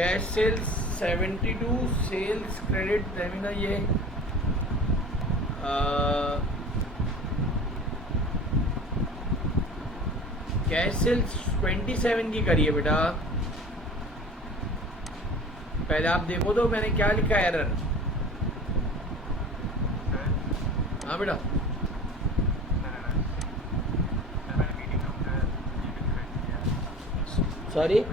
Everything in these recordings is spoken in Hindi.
कैश सेल्स 72, सेल्स क्रेडिट देना ये कैश सेल्स 27 की करिए बेटा। पहले आप देखो तो मैंने क्या लिखा है एरर। हाँ बेटा सॉरी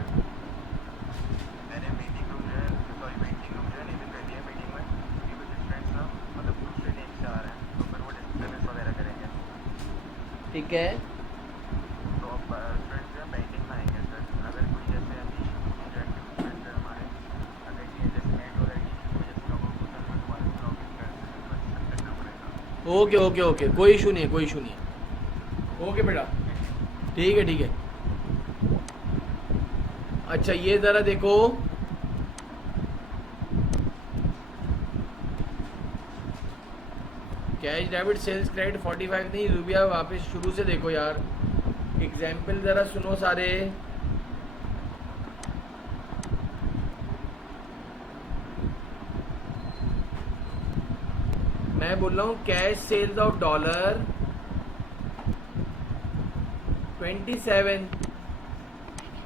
ठीक है। तो अब स्टूडेंट्स जो है पेंटिंग में आएंगे सर। अगर कोई जैसे अभी इंटरेक्टिव स्टूडेंट्स है हमारे, अगर ये जैसे नेट वगैरह की वजह से लोगों को सर में दोबारा से लॉगिन करना पड़ेगा। ओके ओके ओके, कोई इशू नहीं है, कोई इशू नहीं है। ओके बेटा ठीक है ठीक है। अच्छा ये ज़रा देखो, कैश डेबिट सेल्स क्रेडिट 45 नहीं रुपया, वापस शुरू से देखो यार, एग्जाम्पल ज़रा सुनो सारे। मैं बोल रहा हूँ कैश सेल्स ऑफ डॉलर 27।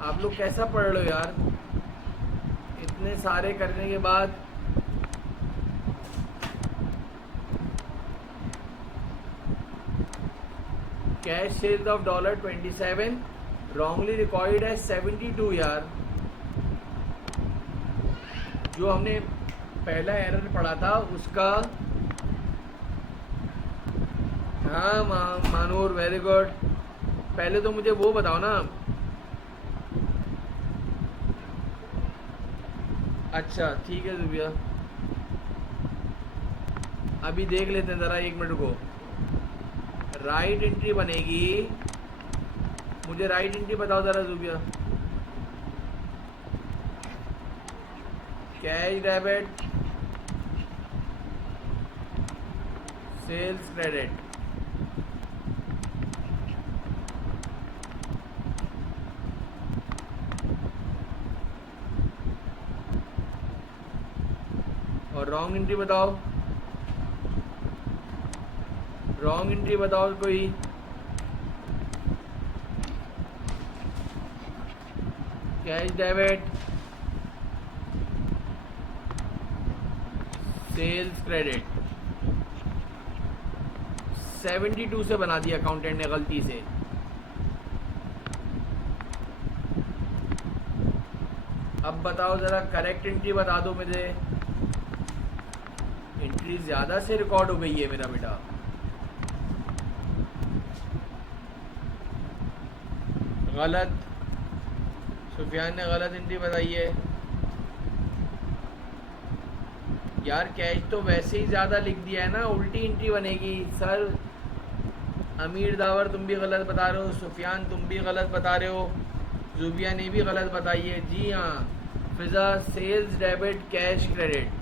आप लोग कैसा पढ़ रहे हो यार, इतने सारे करने के बाद। Cash sales of dollar 27 wrongly recorded है 72 यार। जो हमने पहला एरर पढ़ा था उसका। हाँ मानूर वेरी गुड। पहले तो मुझे वो बताओ ना। अच्छा ठीक है जुबिया, अभी देख लेते हैं ज़रा, 1 मिनट को। राइट एंट्री बनेगी, मुझे राइट एंट्री बताओ ज़रा Zubia. Cash debit sales credit, और रॉन्ग एंट्री बताओ, रॉन्ग एंट्री बताओ कोई। कैश डेबिट सेल्स क्रेडिट 72 से बना दिया अकाउंटेंट ने गलती से। अब बताओ ज़रा करेक्ट एंट्री बता दो मुझे। एंट्री ज़्यादा से रिकॉर्ड हो गई है मेरा बेटा। गलत, सुफियान ने गलत एंट्री बताई है यार। कैश तो वैसे ही ज़्यादा लिख दिया है ना, उल्टी एंट्री बनेगी सर। अमीर दावर तुम भी गलत बता रहे हो, सुफियान तुम भी गलत बता रहे हो, जुबिया ने भी गलत बताई है। जी हाँ फिज़ा, सेल्स डेबिट कैश क्रेडिट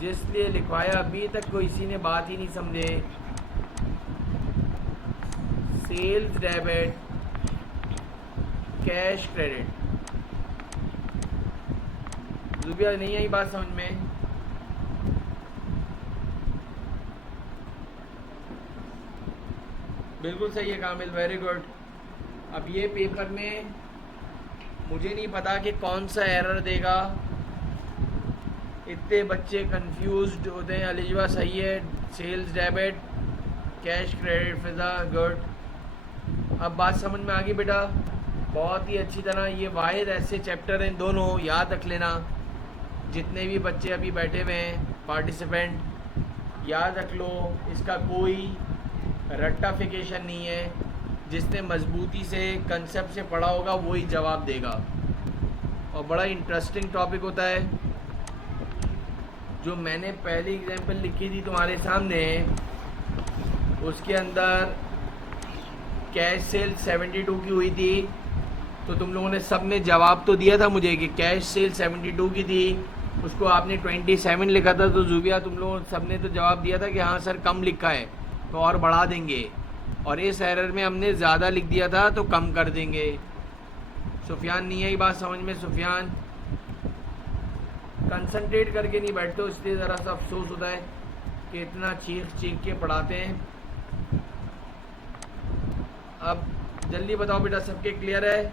जिसलिए लिखवाया अभी तक कोई किसी ने बात ही नहीं समझे। Sales debit cash credit, Zubia नहीं आई बात समझ में। बिल्कुल सही है कामिल, वेरी गुड। अब ये पेपर में मुझे नहीं पता कि कौन सा एरर देगा, इतने बच्चे कंफ्यूज्ड होते हैं। अलिजवा सही है, सेल्स डेबिट कैश क्रेडिट फिज़ा गुड। अब बात समझ में आ गई बेटा बहुत ही अच्छी तरह। ये वाहिद ऐसे चैप्टर हैं दोनों, याद रख लेना। जितने भी बच्चे अभी बैठे हुए हैं पार्टिसिपेंट, याद रख लो, इसका कोई रट्टाफिकेशन नहीं है। जिसने मजबूती से कंसेप्ट से पढ़ा होगा वही जवाब देगा। और बड़ा इंटरेस्टिंग टॉपिक होता है। जो मैंने पहली एग्जाम्पल लिखी थी तुम्हारे सामने, उसके अंदर कैश सेल 72 की हुई थी, तो तुम लोगों ने सब ने जवाब तो दिया था मुझे कि कैश सेल 72 की थी, उसको आपने 27 लिखा था। तो जुबिया तुम लोगों सब ने तो जवाब दिया था कि हाँ सर कम लिखा है तो और बढ़ा देंगे, और इस एरर में हमने ज़्यादा लिख दिया था तो कम कर देंगे। सुफियान नहीं आई बात समझ में? सुफियान कंसंट्रेट करके नहीं बैठते हो, इसलिए ज़रा सा अफसोस होता है कि इतना चीख चीख के पढ़ाते हैं। अब जल्दी बताओ बेटा, सबके क्लियर है?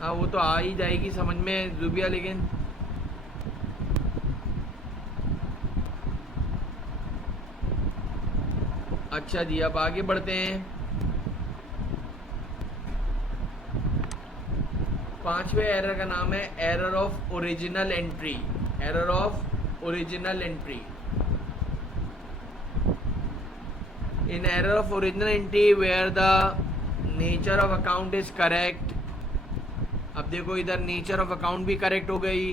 हाँ वो तो आ ही जाएगी समझ में जुबिया, लेकिन अच्छा जी अब आगे बढ़ते हैं। 5वें एरर का नाम है error of original entry. Error of original entry. In error of original entry where the nature of account is correct. अब देखो इधर नेचर ऑफ अकाउंट भी करेक्ट हो गई।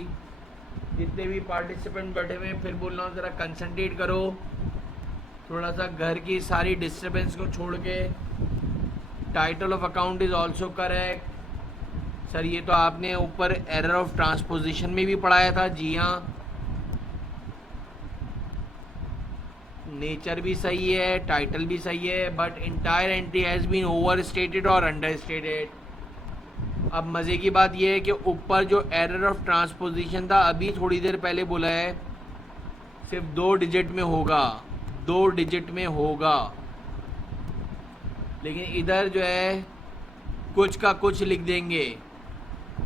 जितने भी पार्टिसिपेंट बैठे हुए हैं फिर बोल रहा हूँ ज़रा कंसंट्रेट करो, थोड़ा सा घर की सारी डिस्टर्बेंस को छोड़ के। Title of account is also correct. Sir ये तो आपने ऊपर एरर ऑफ ट्रांसपोजिशन में भी पढ़ाया था। जी हाँ, नेचर भी सही है, टाइटल भी सही है, but entire entry has been over stated और अंडर स्टेटेड। अब मज़े की बात यह है कि ऊपर जो एरर ऑफ ट्रांसपोजिशन था अभी थोड़ी देर पहले बोला है सिर्फ 2 डिजिट में होगा, 2 डिजिट में होगा, लेकिन इधर जो है कुछ का कुछ लिख देंगे।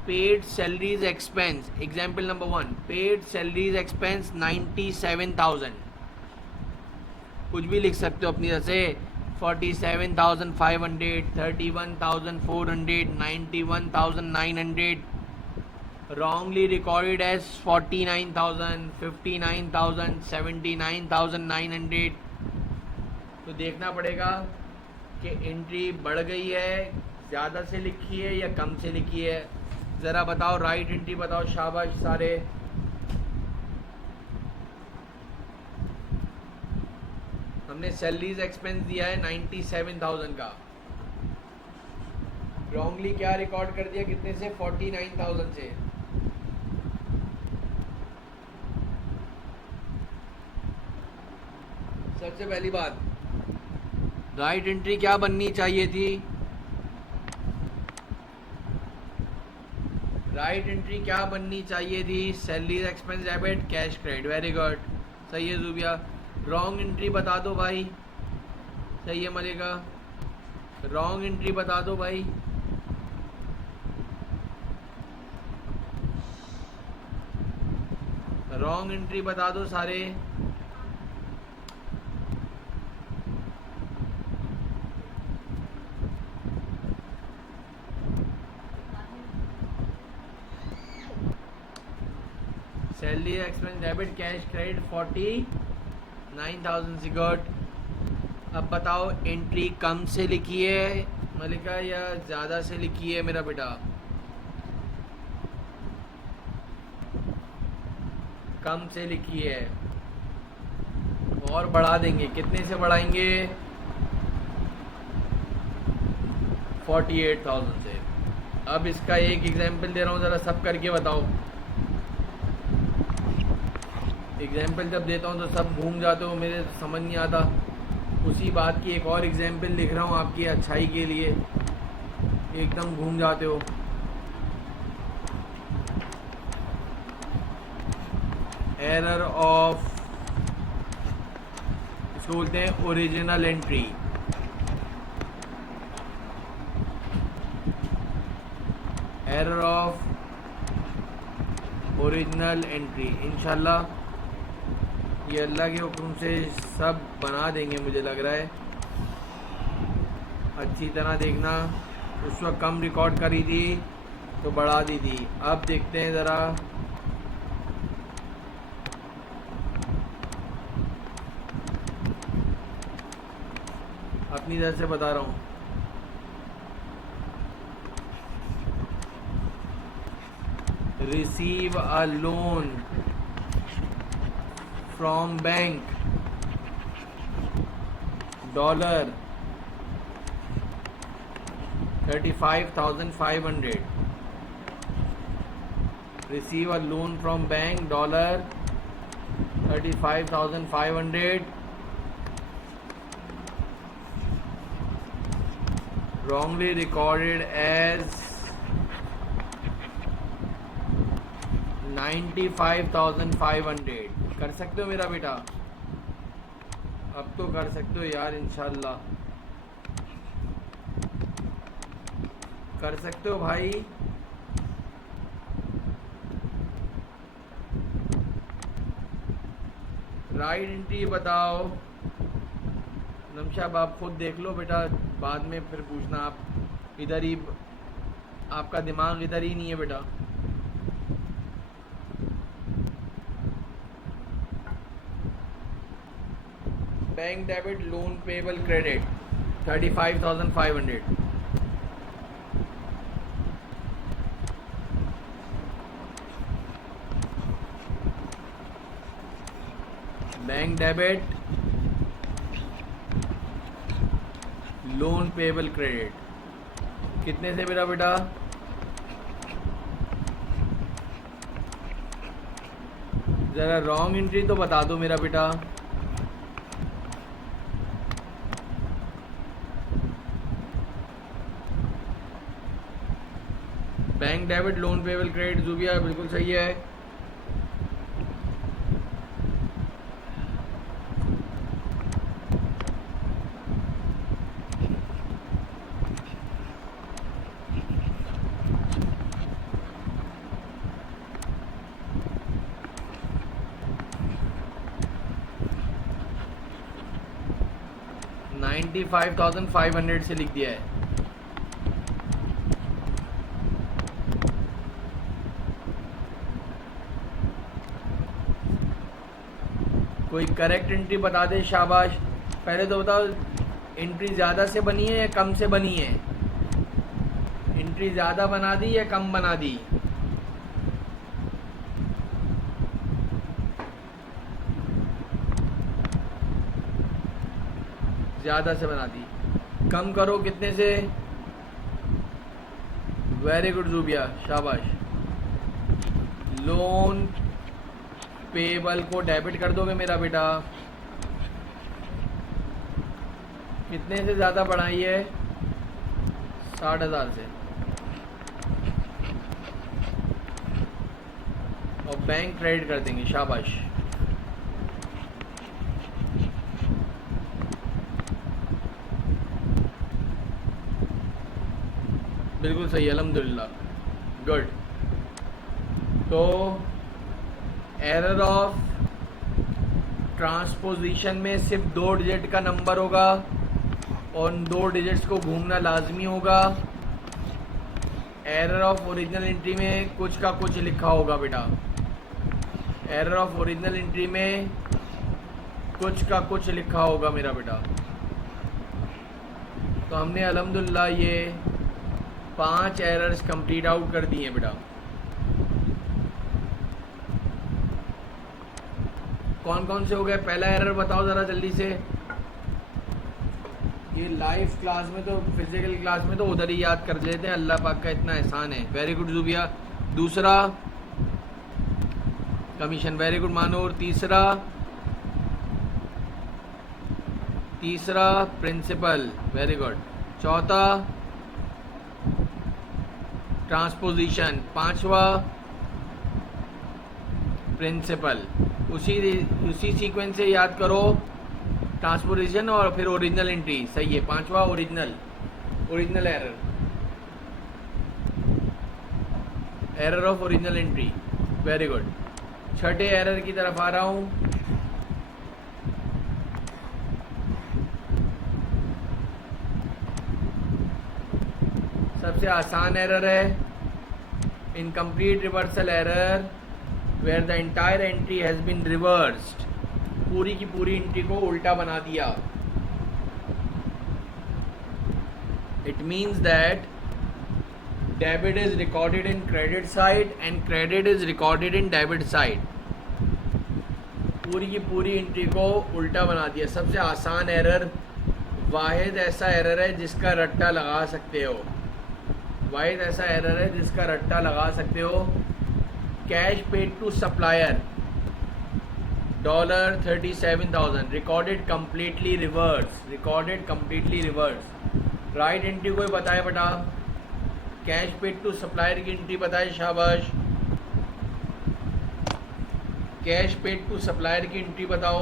Paid salaries expense, example number 1, paid salaries expense 97,000। कुछ भी लिख सकते हो अपनी तरह से, 47,500, 31,400, 91,900, wrongly recorded as 49,000, 59,000, 79,900। तो देखना पड़ेगा कि एंट्री बढ़ गई है, ज़्यादा से लिखी है या कम से लिखी है। ज़रा बताओ, राइट एंट्री बताओ, शाबाश सारे। हमने सैलरीज एक्सपेंस दिया है 97,000 का, रॉन्गली क्या रिकॉर्ड कर दिया, कितने से, 49,000 से। सबसे पहली बात, राइट एंट्री क्या बननी चाहिए थी? राइट एंट्री क्या बननी चाहिए थी? Salaries expense debit cash credit. Very good, सही है जुबिया। रॉन्ग एंट्री बता दो भाई। सही है मलिका, रॉन्ग एंट्री बता दो भाई। रॉन्ग एंट्री बता दो सारे। Salary expense debit cash credit 49,000 से गुड। अब बताओ एंट्री कम से लिखी है मलिका या ज़्यादा से लिखी है मेरा बेटा? कम से लिखी है। और बढ़ा देंगे, कितने से बढ़ाएंगे? 48,000 से। अब इसका एक एग्जाम्पल दे रहा हूँ, ज़रा सब करके बताओ। एग्जाम्पल जब देता हूँ तो सब घूम जाते हो, मेरे समझ नहीं आता। उसी बात की एक और एग्जाम्पल लिख रहा हूँ आपकी अच्छाई के लिए, एकदम घूम जाते हो। एरर ऑफ, इसको बोलते हैं original entry. Error of original entry. इंशाल्लाह ये अल्लाह के हुक्म से सब बना देंगे, मुझे लग रहा है। अच्छी तरह देखना, उस वक्त कम रिकॉर्ड करी थी तो बढ़ा दी थी। अब देखते हैं ज़रा, अपनी तरह से बता रहा हूँ। Receive a loan from bank $35,500। receive a loan from bank $35,500, wrongly recorded as 95,500 कर सकते हो मेरा बेटा, अब तो कर सकते हो यार, इंशाल्लाह कर सकते हो भाई। राइट एंट्री बताओ नमशाब, आप खुद देख लो बेटा, बाद में फिर पूछना। आप इधर ही, आपका दिमाग इधर ही नहीं है बेटा। Bank debit loan payable credit 35,500। Bank debit loan payable credit कितने से मेरा बेटा? ज़रा रॉन्ग एंट्री तो बता दो मेरा बेटा। Bank debit loan payable credit Zubia बिल्कुल सही है। $95,500 से लिख दिया है। कोई करेक्ट एंट्री बता दे, शाबाश। पहले तो बताओ एंट्री ज़्यादा से बनी है या कम से बनी है? एंट्री ज़्यादा बना दी या कम बना दी? ज़्यादा से बना दी। कम करो कितने से? वेरी गुड जुबिया, शाबाश। लोन पेबल को डेबिट कर दोगे मेरा बेटा। कितने से ज़्यादा बढ़ाई है? 60,000 से। और बैंक क्रेडिट कर देंगे, शाबाश। बिल्कुल सही, अल्हम्दुलिल्लाह, गुड। तो एरर ऑफ ट्रांसपोजिशन में सिर्फ 2 डिजिट का नंबर होगा और उन 2 डिजिट्स को घूमना लाजमी होगा। एरर ऑफ ओरिजिनल एंट्री में कुछ का कुछ लिखा होगा बेटा। एरर ऑफ ओरिजिनल एंट्री में कुछ का कुछ लिखा होगा मेरा बेटा। तो हमने अल्हम्दुलिल्लाह ये 5 एरर्स कंप्लीट आउट कर दिए बेटा। कौन कौन से हो गए? पहला एरर बताओ ज़रा जल्दी से। ये लाइव क्लास में तो, फिजिकल क्लास में तो उधर ही याद कर लेते हैं, अल्लाह पाक का इतना एहसान है। Very good Zubia. दूसरा कमीशन, वेरी गुड मानूर। तीसरा प्रिंसिपल, वेरी गुड। चौथा ट्रांसपोजिशन, 5वां प्रिंसिपल। उसी सीक्वेंस से याद करो, ट्रांसपोजिशन और फिर ओरिजिनल एंट्री, सही है। 5वां original error of original entry, very good. छठे एरर की तरफ आ रहा हूँ। सबसे आसान एरर है incomplete reversal error where the entire entry has been reversed. पूरी की पूरी एंट्री को उल्टा बना दिया। It means that debit is recorded in credit side and credit is recorded in debit side. पूरी की पूरी एंट्री को उल्टा बना दिया। सबसे आसान एरर, वाहिद ऐसा एरर है जिसका रट्टा लगा सकते हो। वाहिद ऐसा एरर है जिसका रट्टा लगा सकते हो। Cash paid to supplier $37,000 recorded completely reverse. Right entry कोई बताए बेटा? कैश पेड टू सप्लायर की एंट्री बताए, शाबाश। कैश पेड टू सप्लायर की एंट्री बताओ।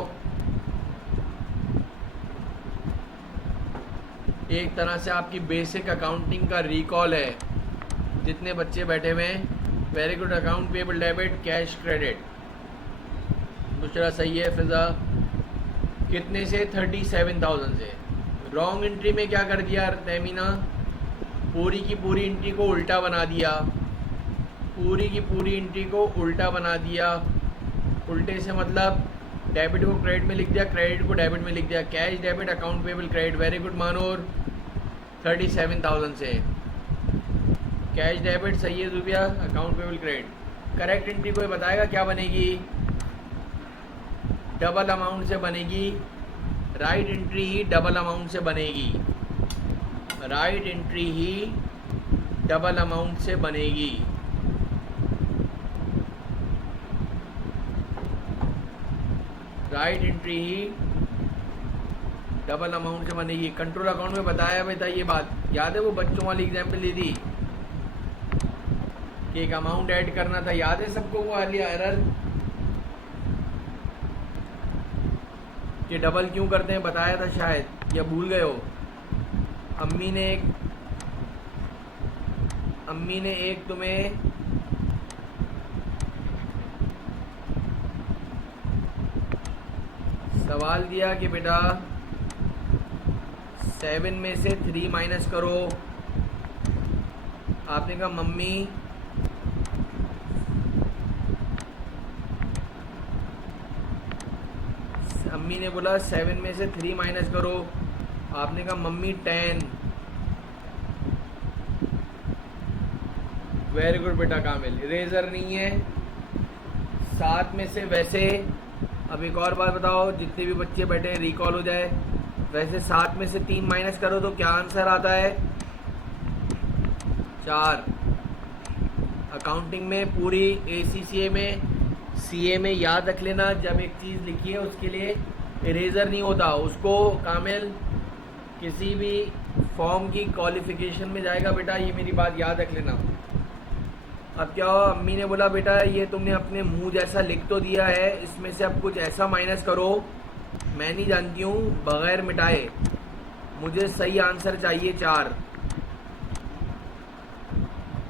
एक तरह से आपकी बेसिक अकाउंटिंग का रिकॉल है। जितने बच्चे बैठे हुए हैं, very good. Account payable debit cash credit, दूसरा सही है फिजा। कितने से? 37,000 से। रॉन्ग एंट्री में क्या कर दिया तहमीना? पूरी की पूरी एंट्री को उल्टा बना दिया। पूरी की पूरी एंट्री को उल्टा बना दिया। उल्टे से मतलब डेबिट को क्रेडिट में लिख दिया, क्रेडिट को डेबिट में लिख दिया। Cash debit account payable credit, very good Manoor. 37,000 से कैश डेबिट सही है Zubia, account payable credit. Correct entry कोई बताएगा क्या बनेगी? डबल अमाउंट से बनेगी। राइट एंट्री ही डबल अमाउंट से बनेगी। राइट एंट्री ही डबल अमाउंट से बनेगी। राइट एंट्री ही डबल अमाउंट से बनेगी। कंट्रोल अकाउंट में बताया बेटा ये बात, याद है? वो बच्चों वाली एग्जाम्पल दी थी कि एक अमाउंट ऐड करना था, याद है सबको वो वाली एरर? कि डबल क्यों करते हैं बताया था शायद, या भूल गए हो? अम्मी ने एक तुम्हें सवाल दिया कि बेटा 7 में से 3 माइनस करो। आपने कहा मम्मी अम्मी ने बोला 7 में से 3 माइनस करो। आपने कहा मम्मी 10। वेरी गुड बेटा कामिल। इरेजर नहीं है। 7 में से वैसे, अब एक और बात बताओ, जितने भी बच्चे बैठे हैं रिकॉल हो जाए। वैसे 7 में से 3 माइनस करो तो क्या आंसर आता है? 4। अकाउंटिंग में पूरी ACCA में CA में याद रख लेना, जब एक चीज़ लिखी है उसके लिए इरेजर नहीं होता। उसको कामिल किसी भी फॉर्म की क्वालिफिकेशन में जाएगा बेटा, ये मेरी बात याद रख लेना। अब क्या हो, अम्मी ने बोला बेटा ये तुमने अपने मुंह जैसा लिख तो दिया है, इसमें से अब कुछ ऐसा माइनस करो। मैं नहीं जानती हूँ, बगैर मिटाए मुझे सही आंसर चाहिए 4।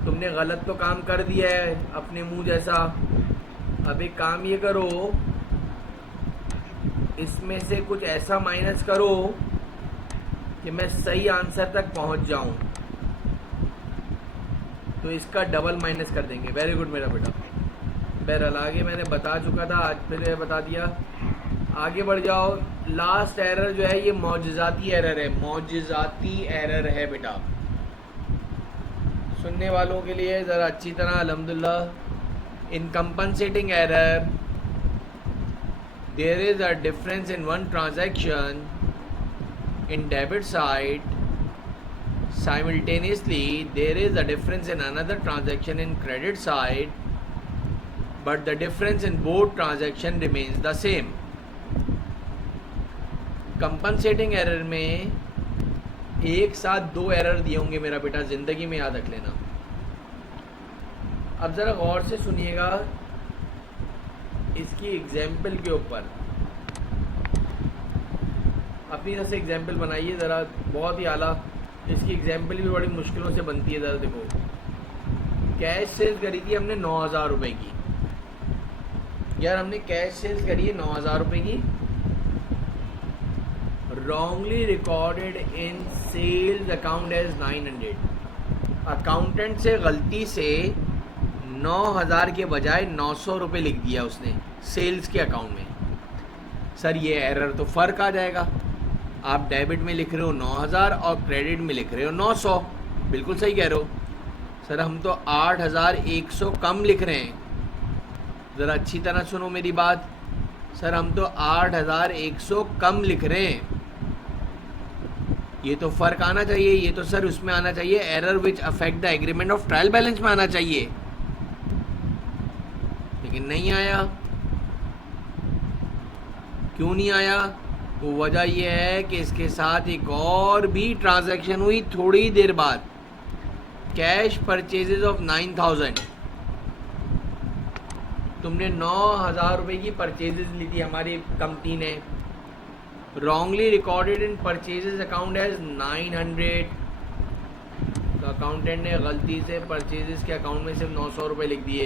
तुमने गलत तो काम कर दिया है अपने मुंह जैसा। अब एक काम ये करो, इसमें से कुछ ऐसा माइनस करो कि मैं सही आंसर तक पहुंच जाऊं। तो इसका डबल माइनस कर देंगे। वेरी गुड मेरा बेटा। बहरहाल आगे मैंने बता चुका था, आज फिर बता दिया। आगे बढ़ जाओ। लास्ट एरर जो है ये मौजज़ाती एरर है। मौजज़ाती एरर है बेटा। सुनने वालों के लिए ज़रा अच्छी तरह अल्हम्दुलिल्लाह। In compensating error there is a difference in one transaction in debit side, simultaneously there is a difference in another transaction in credit side, but the difference in both transaction remains the same. Compensating error में एक साथ 2 एरर दिए होंगे मेरा बेटा, ज़िंदगी में याद रख लेना। अब ज़रा गौर से सुनिएगा इसकी एग्जाम्पल के ऊपर। अपनी तरह से एग्जाम्पल बनाइए ज़रा, बहुत ही आला। इसकी एग्जाम्पल भी बड़ी मुश्किलों से बनती है। ज़रा देखो, कैश सेल्स करी थी हमने 9,000 रुपये की। यार हमने कैश सेल्स करी है 9,000 रुपये की। Wrongly recorded in sales account as 900। Accountant से गलती से 9,000 के बजाय 900 रुपये लिख दिया उसने सेल्स के अकाउंट में। सर ये एरर तो फ़र्क आ जाएगा। आप डेबिट में लिख रहे हो 9,000 और क्रेडिट में लिख रहे हो 900। बिल्कुल सही कह रहे हो। सर हम तो 8,100 कम लिख रहे हैं। ज़रा अच्छी तरह सुनो मेरी बात। सर हम तो 8,100 कम लिख रहे हैं। ये तो फ़र्क आना चाहिए। ये तो सर उसमें आना चाहिए, error which affect the agreement of trial balance में आना चाहिए, लेकिन नहीं आया। क्यों नहीं आया? वो वजह यह है कि इसके साथ एक और भी ट्रांजैक्शन हुई थोड़ी देर बाद। Cash purchases of 9,000। तुमने 9,000 रुपये की परचेजेस ली थी हमारी कंपनी ने, wrongly recorded in purchases account as 900। तो अकाउंटेंट ने गलती से परचेजेस के अकाउंट में सिर्फ 900 रुपये लिख दिए,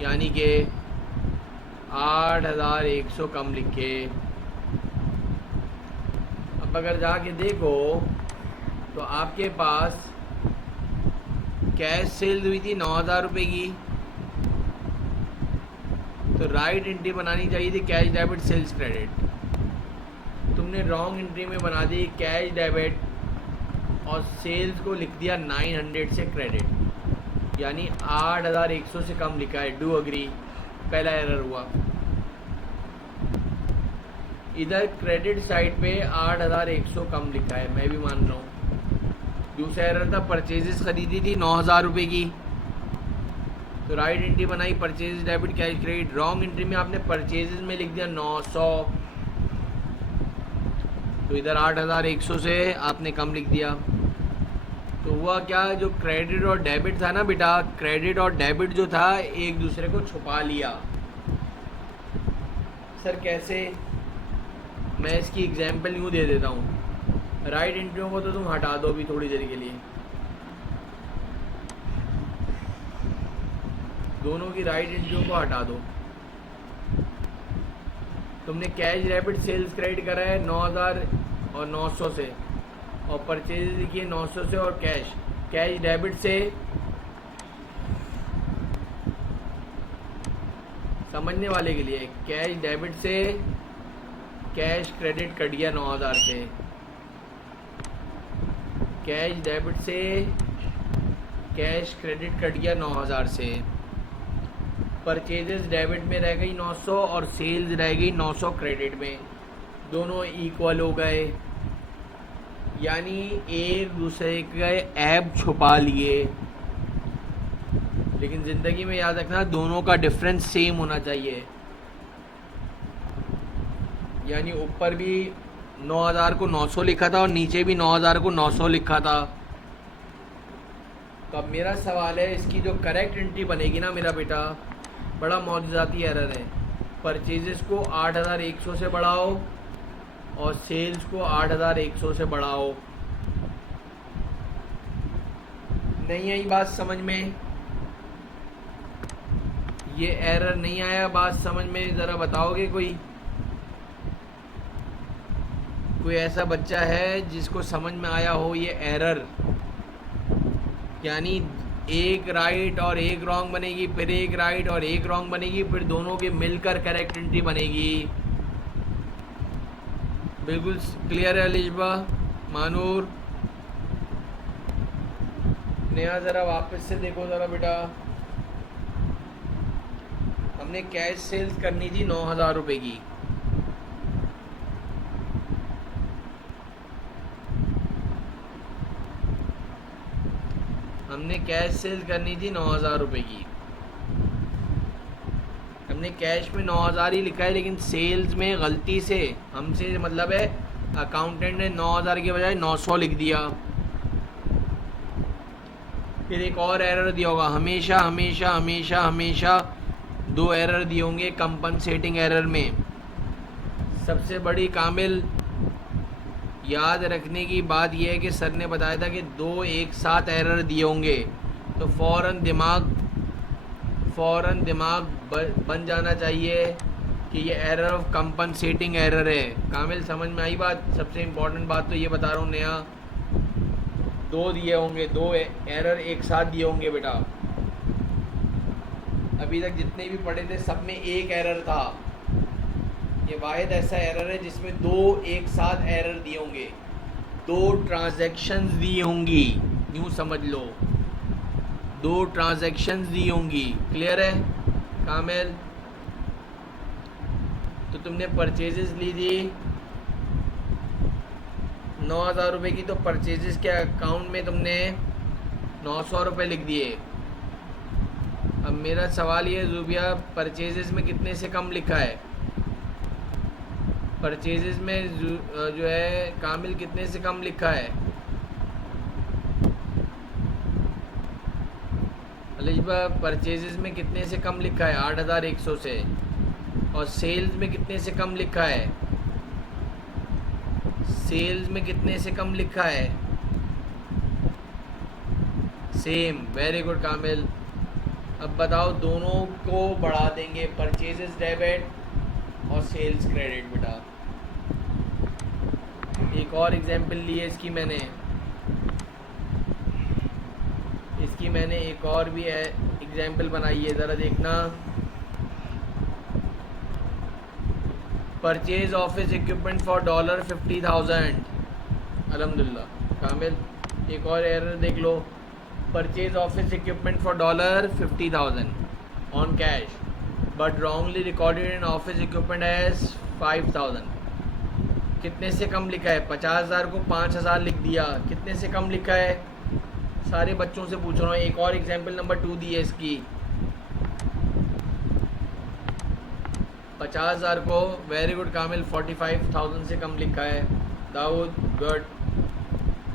यानी कि 8,100 कम लिखे। अब अगर जाके देखो तो आपके पास कैश सेल हुई थी 9,000 रुपये की, तो राइट एंट्री बनानी चाहिए थी कैश डेबिट सेल्स क्रेडिट। तुमने रॉन्ग एंट्री में बना दी कैश डेबिट और सेल्स को लिख दिया 900 से क्रेडिट, यानी 8,100 से कम लिखा है। डू अग्री, पहला एरर हुआ। इधर क्रेडिट साइड पे 8,100 कम लिखा है, मैं भी मान रहा हूँ। दूसरा एरर था परचेजेस खरीदी थी 9,000 रुपये की, तो राइट एंट्री बनाई purchase debit cash credit. Wrong entry में आपने परचेजेस में लिख दिया 900, तो इधर 8,100 से आपने कम लिख दिया। तो हुआ क्या, जो क्रेडिट और डेबिट था ना बेटा, क्रेडिट और डेबिट जो था एक दूसरे को छुपा लिया। सर कैसे? मैं इसकी एग्जांपल यूँ दे देता हूँ। राइट एंट्रियों को तो तुम हटा दो अभी थोड़ी देर के लिए, दोनों की राइट एंट्रियों को हटा दो। तुमने कैश डेबिट सेल्स क्रेडिट करा है 9,000 और 900 से, और परचेज लिखिए 900 से, और कैश डेबिट से समझने वाले के लिए, कैश डेबिट से कैश क्रेडिट कट गया 9,000 से, कैश डेबिट से कैश क्रेडिट कट गया 9,000 से। परचेजेस डेबिट में रह गई 900 और सेल्स रह गई 900 क्रेडिट में, दोनों इक्वल हो गए, यानी एक दूसरे के ऐब छुपा लिए। लेकिन ज़िंदगी में याद रखना, दोनों का डिफरेंस सेम होना चाहिए, यानी ऊपर भी 9,000 को 900 लिखा था और नीचे भी 9,000 को 900 लिखा था। तो अब मेरा सवाल है, इसकी जो करेक्ट एंट्री बनेगी ना मेरा बेटा, बड़ा मौजूदाती एरर है। परचेजेस को 8,100 से बढ़ाओ और सेल्स को 8,100 से बढ़ाओ। नहीं आई बात समझ में? ये एरर नहीं आया बात समझ में? ज़रा बताओगे कोई ऐसा बच्चा है जिसको समझ में आया हो ये एरर? यानी एक राइट और एक रॉन्ग बनेगी, फिर एक राइट और एक रॉन्ग बनेगी, फिर दोनों की मिलकर करेक्ट एंट्री बनेगी। बिल्कुल क्लियर है अलिशबा, मानूर, नेहा? ज़रा वापस से देखो ज़रा बेटा। हमने कैश सेल्स करनी थी 9,000 रुपये की, हमने कैश सेल करनी थी 9,000 रुपये की। हमने कैश में 9,000 ही लिखा है, लेकिन सेल्स में गलती से हमसे मतलब है अकाउंटेंट ने 9,000 के बजाय 900 लिख दिया। फिर एक और एरर दिया होगा, हमेशा हमेशा हमेशा हमेशा 2 एरर दिए होंगे कंपनसेटिंग एरर में। सबसे बड़ी कामिल याद रखने की बात यह है कि सर ने बताया था कि 2 एक साथ एरर दिए होंगे, तो फ़ौरन दिमाग बन जाना चाहिए कि ये एरर ऑफ कंपनसेटिंग एरर है। कामिल समझ में आई बात? सबसे इम्पोर्टेंट बात तो ये बता रहा हूँ नया, 2 दिए होंगे, 2 एरर एक साथ दिए होंगे बेटा। अभी तक जितने भी पढ़े थे सब में एक एरर था, ये वाहिद ऐसा एरर है जिसमें 2 एक साथ एरर दिए होंगे, 2 ट्रांजैक्शंस दी होंगी, यूँ समझ लो 2 ट्रांजैक्शंस दी होंगी। क्लियर है कामिल? तो तुमने परचेजेस ली थी 9,000 रुपये की, तो परचेजेस के अकाउंट में तुमने 900 रुपये लिख दिए। अब मेरा सवाल ये ज़ुबिया, परचेजेस में कितने से कम लिखा है? परचेजेस में जो है कामिल कितने से कम लिखा है? अलिजबा परचेजेस में कितने से कम लिखा है? 8,100 से। और सेल्स में कितने से कम लिखा है? सेल्स में कितने से कम लिखा है? सेम। वेरी गुड कामिल। अब बताओ, दोनों को बढ़ा देंगे, परचेजेस डेबिट और सेल्स क्रेडिट बेटा। एक और एग्जांपल ली है इसकी मैंने एक और भी है एग्जांपल बनाई है, ज़रा देखना। Purchase office equipment for $50,000। अल्हम्दुलिल्लाह कामिल। एक और एरर देख लो। Purchase office equipment for $50,000 on cash but wrongly recorded in office equipment as 5,000। कितने से कम लिखा है? 50,000 को 5,000 लिख दिया। कितने से कम लिखा है? सारे बच्चों से पूछ रहा हूँ। एक और एग्जांपल नंबर 2 दी है इसकी। 50,000 को, वेरी गुड कामिल, 45,000 से कम लिखा है। दाऊद गुड।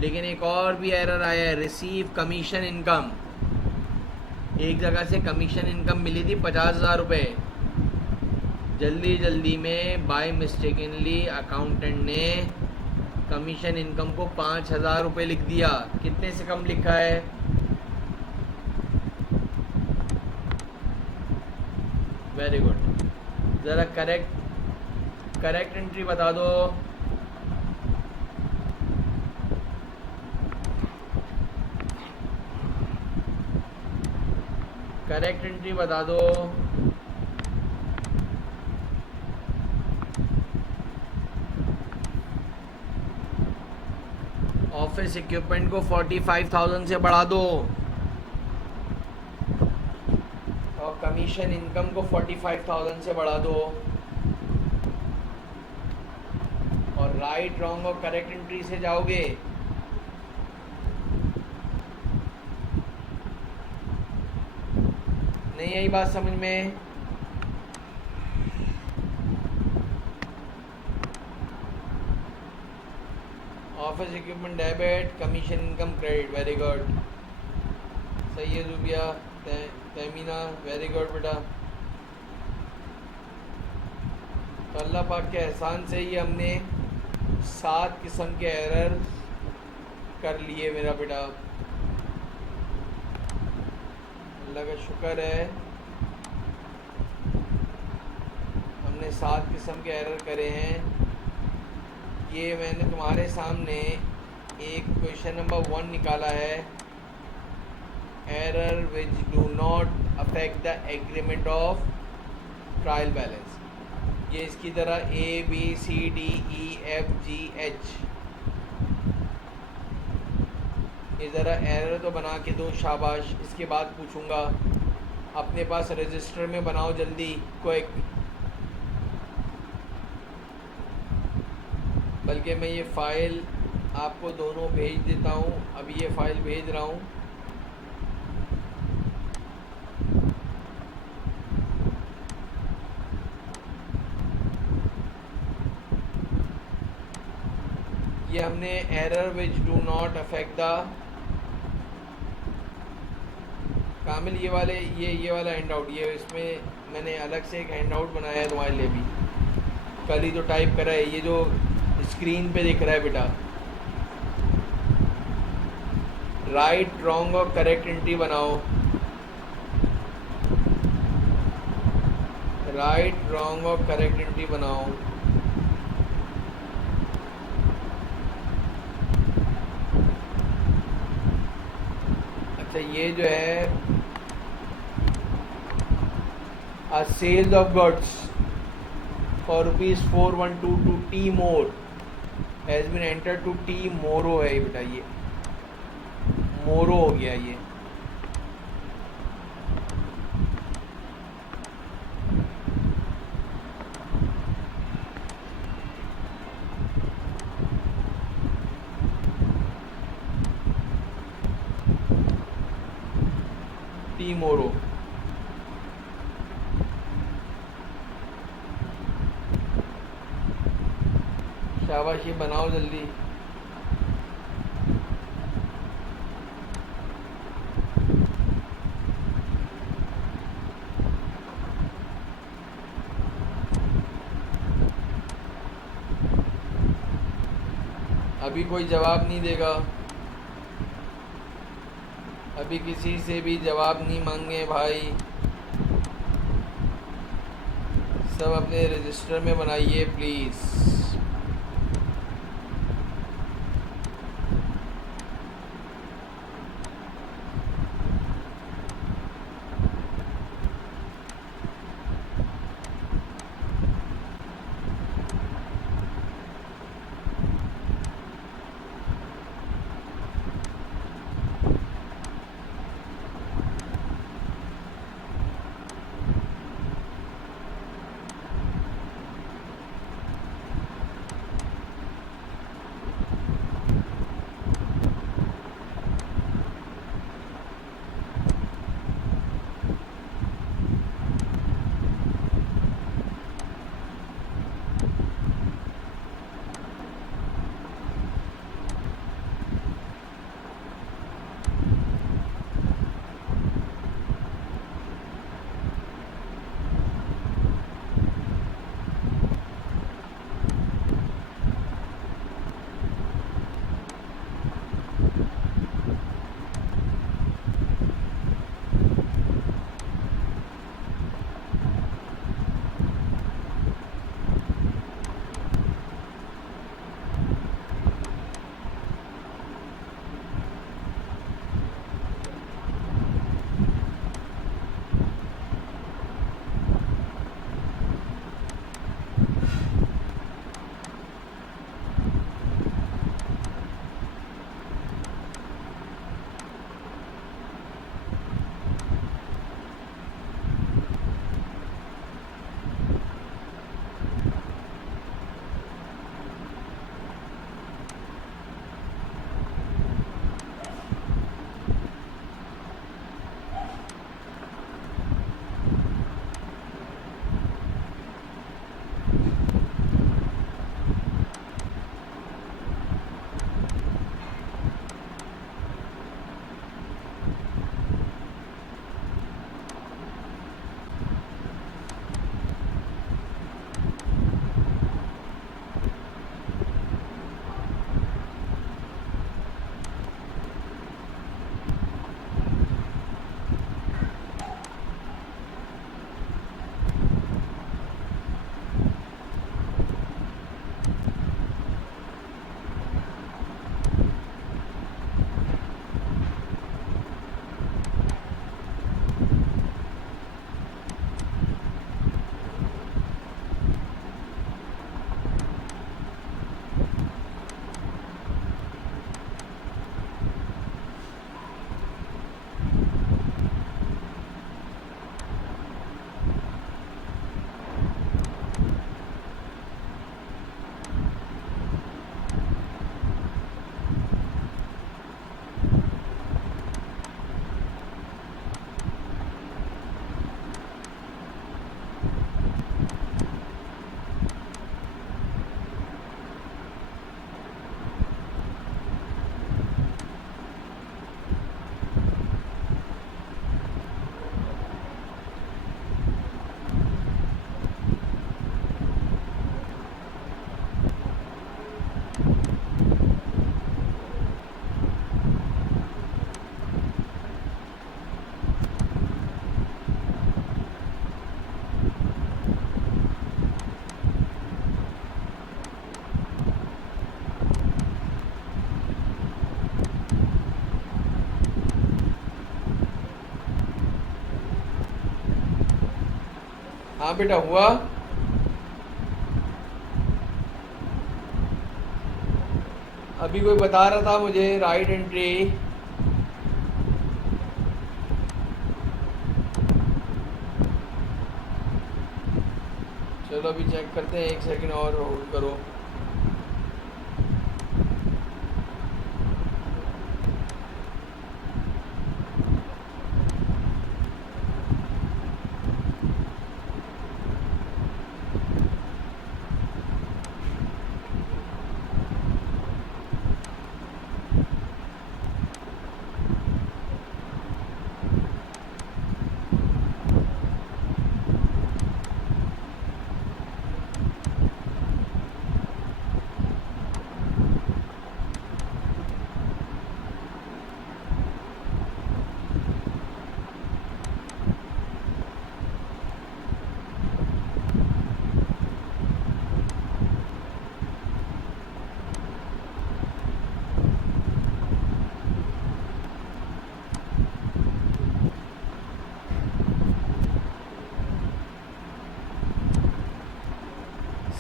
लेकिन एक और भी एरर आया है, रिसीव कमीशन इनकम। एक जगह से कमीशन इनकम मिली थी 50,000 रुपये। जल्दी में बाय मिस्टेकनली अकाउंटेंट ने कमीशन इनकम को 5,000 रुपये लिख दिया। कितने से कम लिखा है? Very good. ज़रा करेक्ट एंट्री बता दो। करेक्ट एंट्री बता दो। ऑफिस इक्विपमेंट को 45,000 से बढ़ा दो और कमीशन इनकम को 45,000 से बढ़ा दो। और राइट रॉन्ग और करेक्ट एंट्री से जाओगे। नहीं आई बात समझ में? Office equipment debit, commission income credit. Very good. सही है जुबिया, तमीना, वेरी गुड बेटा। तो अल्लाह पाक के एहसान से ही हमने 7 किस्म के एरर कर लिए मेरा बेटा। अल्लाह का शुक्र है, हमने 7 किस्म के एरर करे हैं। ये मैंने तुम्हारे सामने एक क्वेश्चन नंबर 1 निकाला है, error which do not affect the agreement of trial balance. ये इसकी तरह ABCDEFGH। ये ज़रा एरर तो बना के दो, शाबाश। इसके बाद पूछूंगा, अपने पास रजिस्टर में बनाओ जल्दी, क्विक। बल्कि मैं ये फ़ाइल आपको दोनों भेज देता हूँ। अभी ये फ़ाइल भेज रहा हूँ। ये हमने error which do not affect the Kamil, ये वाला हैंड आउट, ये इसमें मैंने अलग से एक हैंड आउट बनाया है तुम्हारे लिए भी। कल ही तो टाइप करा है, ये जो स्क्रीन पे दिख रहा है बेटा। राइट रॉन्ग और करेक्ट एंट्री बनाओ। राइट रॉन्ग और करेक्ट एंट्री बनाओ। अच्छा, ये जो है sales of goods for ₹4,122 T More has been enter to T Moro है ये बेटा। ये मोरो हो गया ये। टी मोरो। शाबाश, ये बनाओ जल्दी। अभी कोई जवाब नहीं देगा, अभी किसी से भी जवाब नहीं मांगे भाई, सब अपने रजिस्टर में बनाइए प्लीज़। हाँ बेटा हुआ। अभी कोई बता रहा था मुझे राइट एंट्री। चलो अभी चेक करते हैं, 1 सेकंड और होल्ड करो।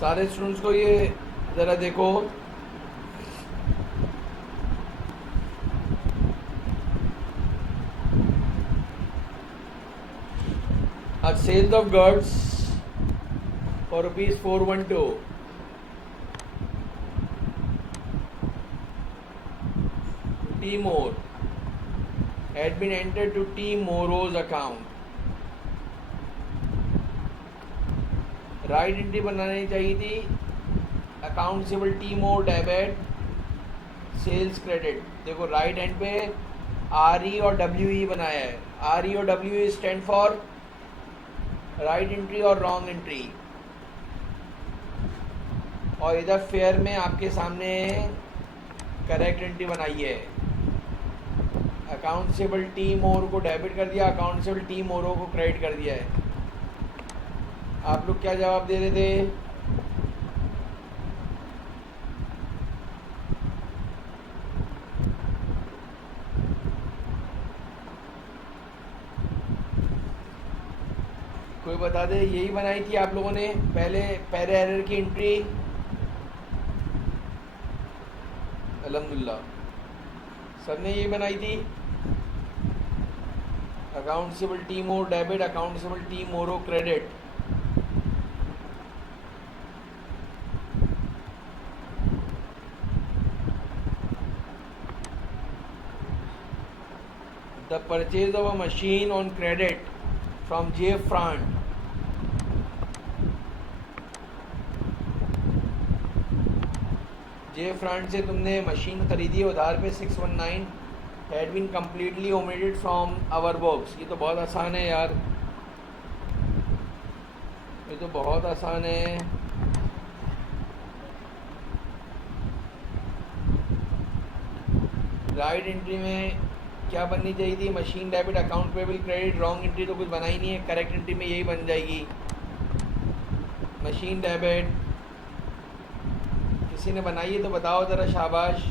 सारे स्टूडेंट्स को ये ज़रा देखो, आज sales of goods for ₹412 T More had been entered to T Moro's account. Right entry बनानी चाहिए थी, अकाउंटेबल टी मोर डेबिट सेल्स क्रेडिट। देखो राइट एंड पे RE और WE बनाया है। RE और WE stand for right entry और रॉन्ग एंट्री, और इधर फेयर में आपके सामने करेक्ट एंट्री बनाई है। अकाउंटेबल टी मोर को डेबिट कर दिया, अकाउंटेबल टी मोरो को क्रेडिट कर दिया है। आप लोग क्या जवाब दे रहे थे? कोई बता दे, यही बनाई थी आप लोगों ने पहले पहले एरर की एंट्री? अल्हम्दुलिल्लाह सबने यही बनाई थी। अकाउंटेबल टी मोर डेबिट, अकाउंटेबल टी मोरो credit. The purchase of a machine on credit from J. Frant J. Frant से तुमने मशीन खरीदी उधार पे 619 had been completely omitted from our books। ये तो बहुत आसान है यार, ये तो बहुत आसान है। राइट एंट्री में क्या बननी चाहिए थी? Machine debit, account payable credit. Wrong entry तो कुछ बना ही नहीं है, करेक्ट एंट्री में यही बन जाएगी, मशीन डेबिट। किसी ने बनाई है तो बताओ ज़रा, शाबाश।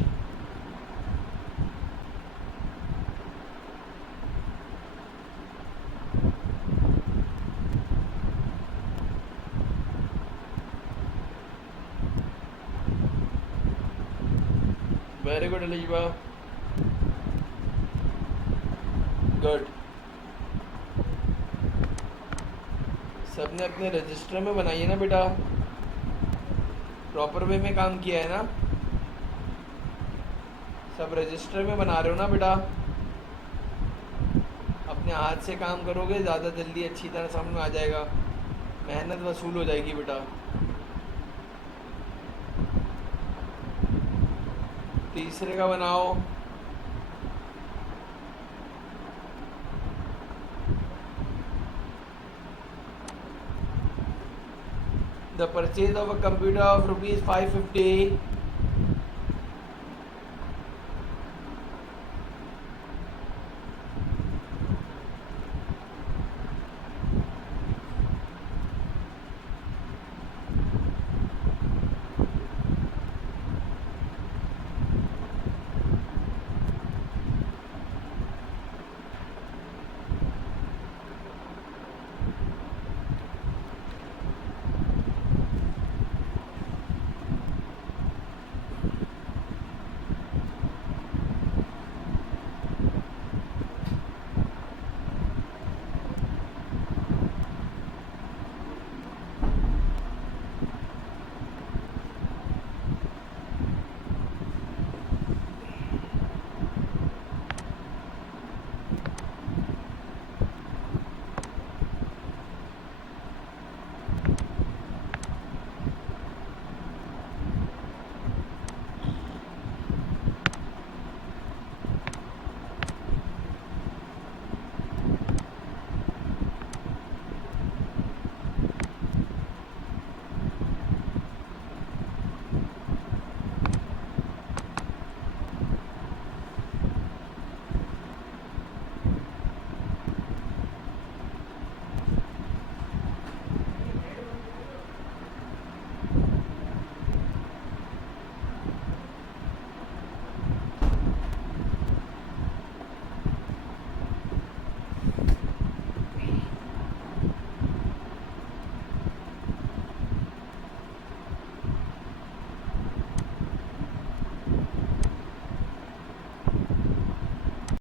Very good Alisha, good. सबने अपने रजिस्टर में बनाई है ना बेटा, प्रॉपर वे में काम किया है ना, सब रजिस्टर में बना रहे हो ना बेटा? अपने हाथ से काम करोगे ज़्यादा जल्दी अच्छी तरह समझ में आ जाएगा, मेहनत वसूल हो जाएगी बेटा। तीसरे का बनाओ। The purchase of a computer of ₹550